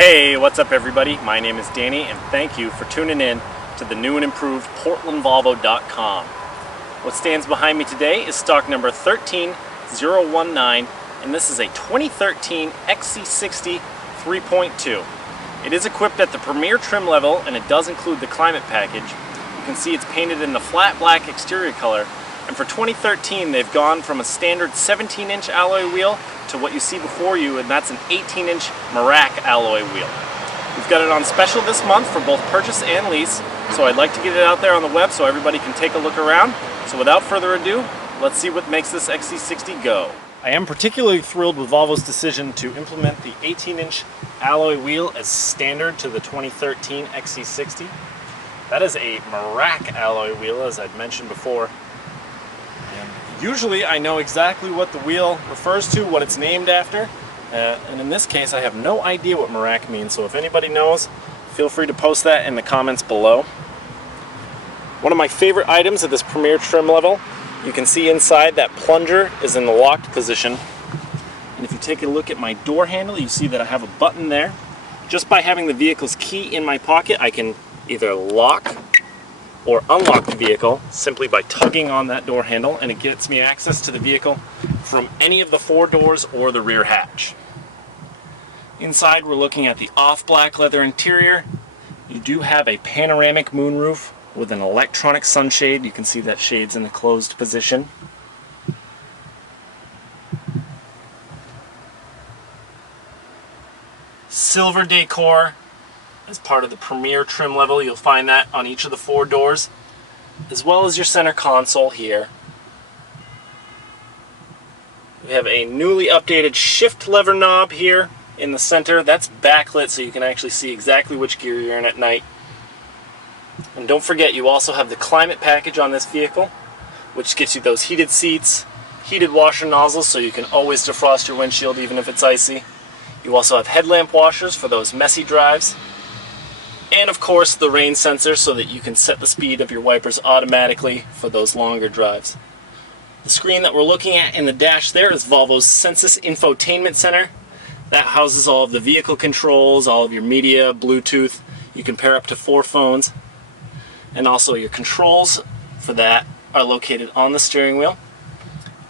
Hey, what's up everybody? My name is Danny and thank you for tuning in to the new and improved PortlandVolvo.com. What stands behind me today is stock number 13019 and this is a 2013 XC60 3.2. It is equipped at the premier trim level and it does include the climate package. You can see it's painted in the flat black exterior color, and for 2013 they've gone from a standard 17-inch alloy wheel to what you see before you, and that's an 18-inch Merak alloy wheel. We've got it on special this month for both purchase and lease, so I'd like to get it out there on the web so everybody can take a look around. So without further ado, let's see what makes this XC60 go. I am particularly thrilled with Volvo's decision to implement the 18-inch alloy wheel as standard to the 2013 XC60. That is a Merak alloy wheel, as I'd mentioned before. And usually I know exactly what the wheel refers to, what it's named after, and in this case I have no idea what Merak means, so if anybody knows, feel free to post that in the comments below. One of my favorite items at this premier trim level, you can see inside that plunger is in the locked position, and if you take a look at my door handle, you see that I have a button there. Just by having the vehicle's key in my pocket, I can either lock or unlock the vehicle simply by tugging on that door handle, and it gets me access to the vehicle from any of the four doors or the rear hatch. Inside we're looking at the off black leather interior. You do have a panoramic moonroof with an electronic sunshade. You can see that shade's in the closed position. Silver decor as part of the premier trim level. You'll find that on each of the four doors, as well as your center console here. We have a newly updated shift lever knob here in the center. That's backlit so you can actually see exactly which gear you're in at night. And don't forget, you also have the climate package on this vehicle, which gets you those heated seats, heated washer nozzles so you can always defrost your windshield even if it's icy. You also have headlamp washers for those messy drives. And of course the rain sensor so that you can set the speed of your wipers automatically for those longer drives. The screen that we're looking at in the dash there is Volvo's SENSUS infotainment center. That houses all of the vehicle controls, all of your media, Bluetooth. You can pair up to 4 phones. And also your controls for that are located on the steering wheel.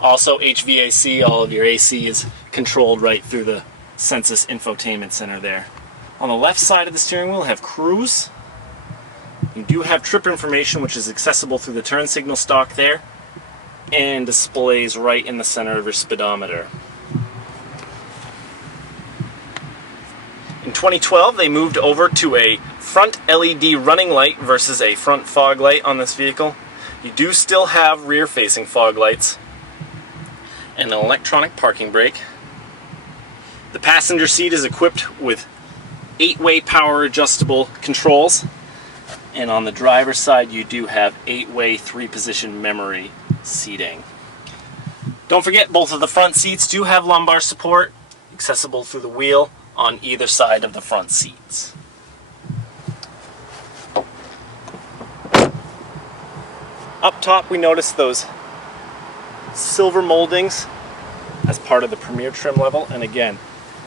Also HVAC, all of your AC is controlled right through the SENSUS infotainment center there. On the left side of the steering wheel have cruise. You do have trip information, which is accessible through the turn signal stalk there, and displays right in the center of your speedometer. In 2012 they moved over to a front LED running light versus a front fog light on this vehicle. You do still have rear facing fog lights and an electronic parking brake. The passenger seat is equipped with 8-way power adjustable controls, and on the driver's side you do have 8-way 3-position memory seating. Don't forget, both of the front seats do have lumbar support, accessible through the wheel on either side of the front seats. Up top we notice those silver moldings as part of the premier trim level, and again,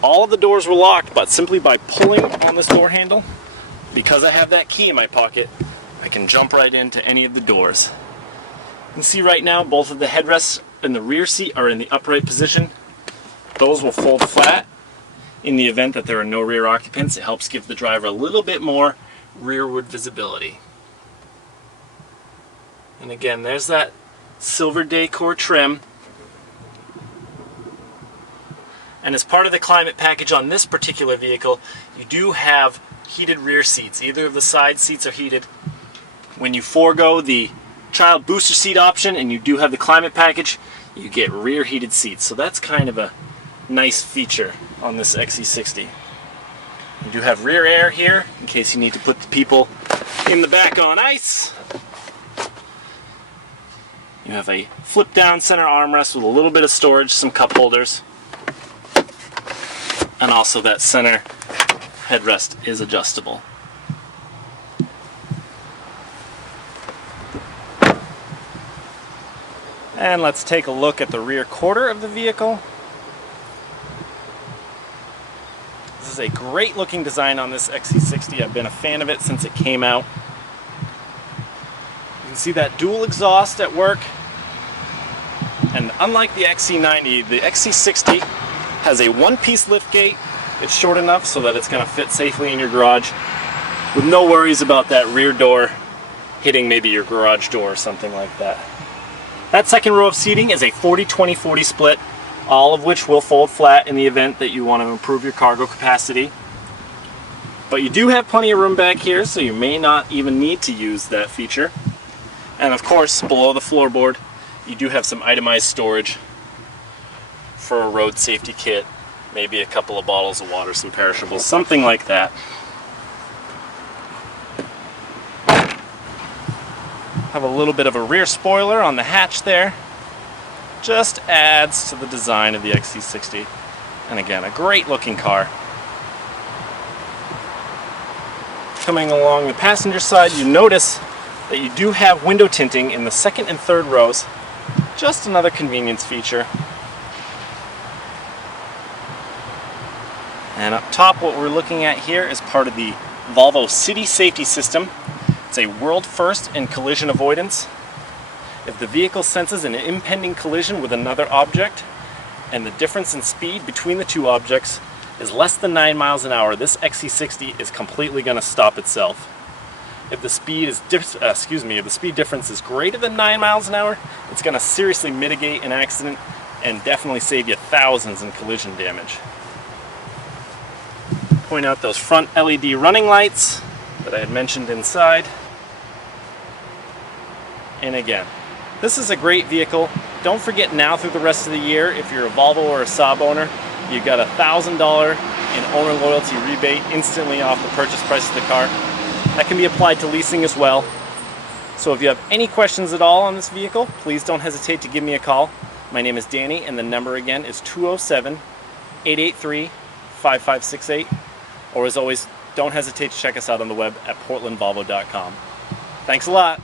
all of the doors were locked, but simply by pulling on this door handle, because I have that key in my pocket, I can jump right into any of the doors. You can see right now both of the headrests in the rear seat are in the upright position. Those will fold flat in the event that there are no rear occupants. It helps give the driver a little bit more rearward visibility. And again, there's that silver decor trim. And as part of the climate package on this particular vehicle, you do have heated rear seats. Either of the side seats are heated. When you forego the child booster seat option and you do have the climate package, you get rear heated seats. So that's kind of a nice feature on this XC60. You do have rear air here in case you need to put the people in the back on ice. You have a flip down center armrest with a little bit of storage, some cup holders. And also that center headrest is adjustable. And let's take a look at the rear quarter of the vehicle. This is a great looking design on this XC60. I've been a fan of it since it came out. You can see that dual exhaust at work. And unlike the XC90, the XC60 has a one-piece liftgate. It's short enough so that it's going to fit safely in your garage with no worries about that rear door hitting maybe your garage door or something like that. That second row of seating is a 40-20-40 split, all of which will fold flat in the event that you want to improve your cargo capacity. But you do have plenty of room back here, so you may not even need to use that feature. And of course, below the floorboard, you do have some itemized storage for a road safety kit, maybe a couple of bottles of water, some perishables, something like that. Have a little bit of a rear spoiler on the hatch there. Just adds to the design of the XC60. And again, a great looking car. Coming along the passenger side, you notice that you do have window tinting in the second and third rows. Just another convenience feature. And up top, what we're looking at here is part of the Volvo City Safety System. It's a world first in collision avoidance. If the vehicle senses an impending collision with another object, and the difference in speed between the two objects is less than 9 miles an hour, this XC60 is completely going to stop itself. If the speed is if the speed difference is greater than 9 miles an hour, it's going to seriously mitigate an accident and definitely save you thousands in collision damage. Point out those front LED running lights that I had mentioned inside. And again, this is a great vehicle. Don't forget, now through the rest of the year, if you're a Volvo or a Saab owner, you got a $1,000 in owner loyalty rebate instantly off the purchase price of the car. That can be applied to leasing as well. So if you have any questions at all on this vehicle, please don't hesitate to give me a call. My name is Danny, and the number again is 207-883-5568. Or as always, don't hesitate to check us out on the web at portlandvolvo.com. Thanks a lot.